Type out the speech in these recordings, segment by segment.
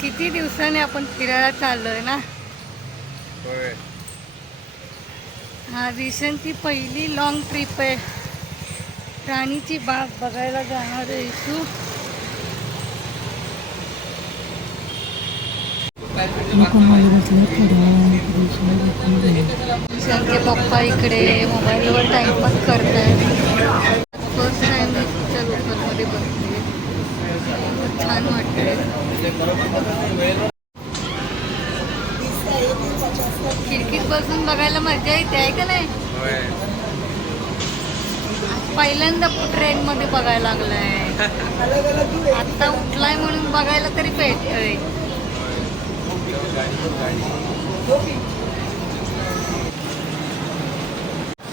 किती दिवसांनी आपण फिरायला चाललोय ना. हा रिसेंटली पहिली लॉंग ट्रिप आहे. राणीची बाग बघायला जाणार आहे इशू. ईशानचे पप्पा इकडे मोबाईलवर टाइमपास करतायत. फर्स्ट टाइम मी तुमच्या लोकलमध्ये बसते. छान वाटते. खिडकीत बसून बघायला मजा येते आहे का नाही. पहिल्यांदा ट्रेनमध्ये बघायला लागलाय. आता उठलाय म्हणून बघायला तरी भेटतंय.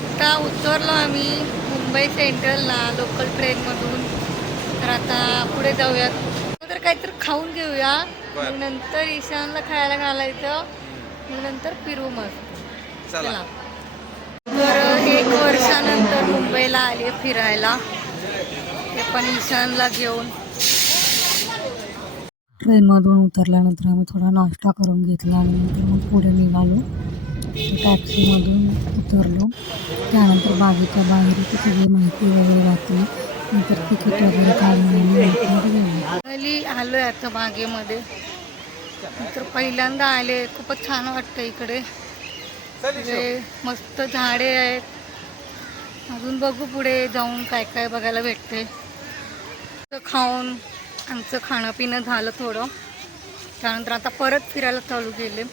आता उतरलो आम्ही मुंबई सेंट्रलला लोकल ट्रेनमधून. तर आता पुढे जाऊयात. तर काहीतरी खाऊन घेऊया. मग नंतर ईशानला खायला घालायचं. मग नंतर फिरू मस्त. चला. तर 1 वर्षानंतर मुंबईला आली फिरायला. ते पण ईशानला घेऊन. ट्रेनमधून उतरल्यानंतर आम्ही थोडा नाश्ता करून घेतला आणि नंतर मग पुढे निघालो. टॅक्सीमधून उतरलो. त्यानंतर बागेच्या बाहेर ती सगळी माहिती वगैरे वाचली. नंतर तिकीट वगैरे काढून आलोय आता बागेमध्ये. तर पहिल्यांदा आले. खूपच छान वाटतं इकडे. मस्त झाडे आहेत. अजून बघू पुढे जाऊन काय काय बघायला भेटते. खाऊन आमचं खाणं पिणं झालं थोडं. त्यानंतर आता परत फिरायला चालू केले.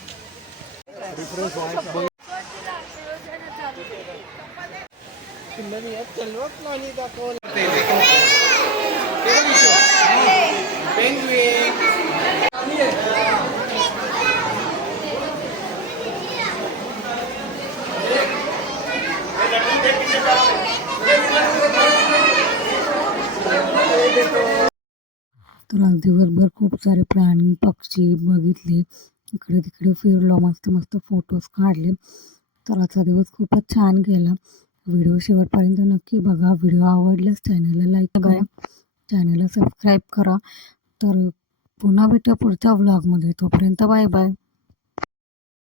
तर आज दिवसभर खूप सारे प्राणी पक्षी बघितले. इकडे तिकडे फिरलो. मस्त मस्त फोटोज काढले. तर आजचा दिवस खूपच छान गेला. व्हिडिओ शेवटपर्यंत नक्की बघा. व्हिडिओ आवडल्यास चॅनलला लाईक करा. चॅनलला सबस्क्राईब करा. तर पुन्हा भेटूया पुढच्या व्लॉगमध्ये. तोपर्यंत बाय बाय.